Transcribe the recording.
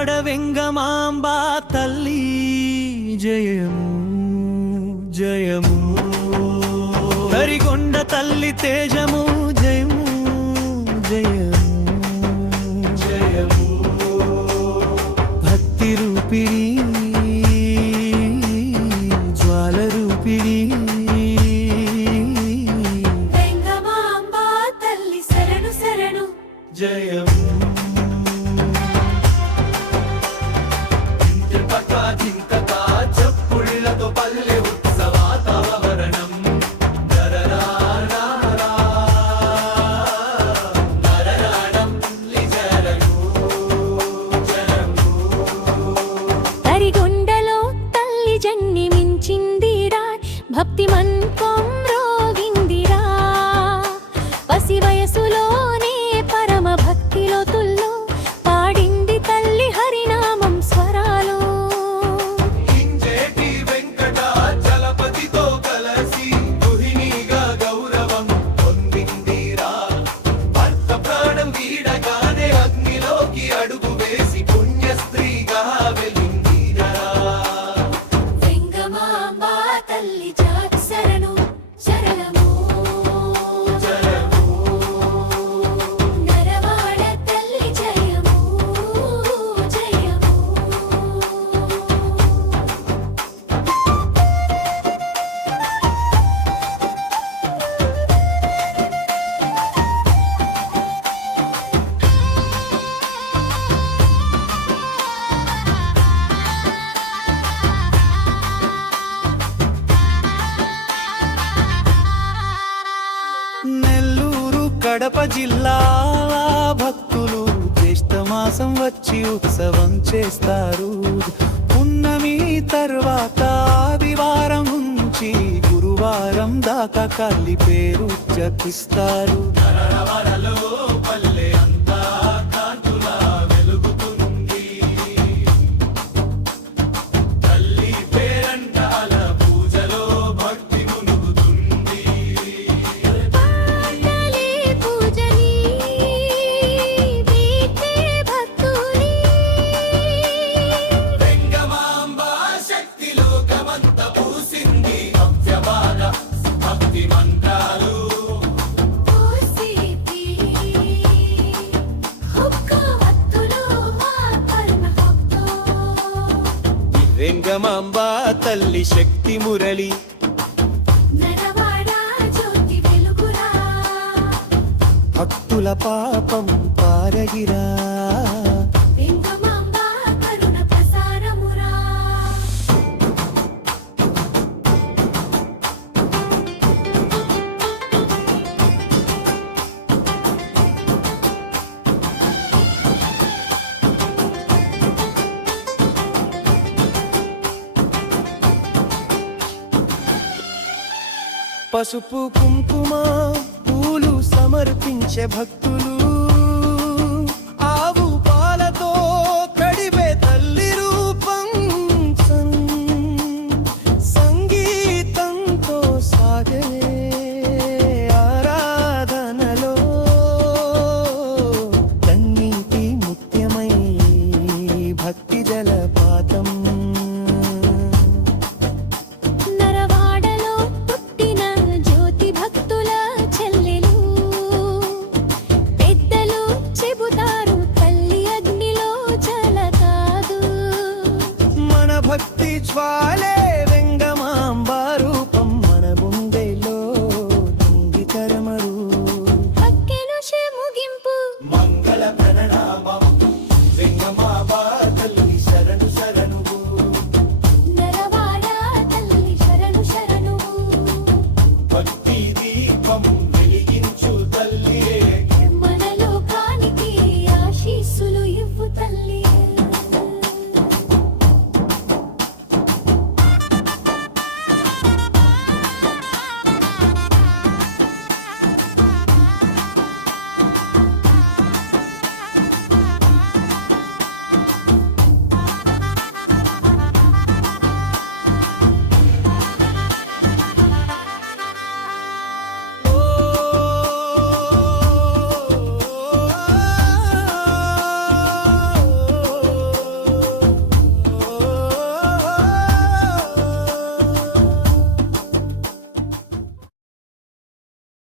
నెరవాడ వెంగమాంబా తల్లి జయము జయము. కరిగొండ తల్లి తేజము జయము జయము జయము. భక్తి రూపిణి జ్వాల రూపిణి. இருக்கும் నెల్లూరు కడప జిల్లా భక్తులు జ్యేష్ఠ మాసం వచ్చి ఉత్సవం చేస్తారు. పున్నమి తర్వాత ఆదివారం ఉంచి గురువారం దాకా కలిపేరు పేరు జపిస్తారు అంతా వెంగమాంబ తల్లి శక్తి మురళి. భక్తుల పాపం పారగిరా. పసుపు కుంకుమ పూలు సమర్పించే భక్తులు. ఆవు పాలతో కడివే తల్లి రూపం సంగీతంతో సాగే ఆరాధనలో కన్నీటి ముఖ్యమై భక్తి జలపాతం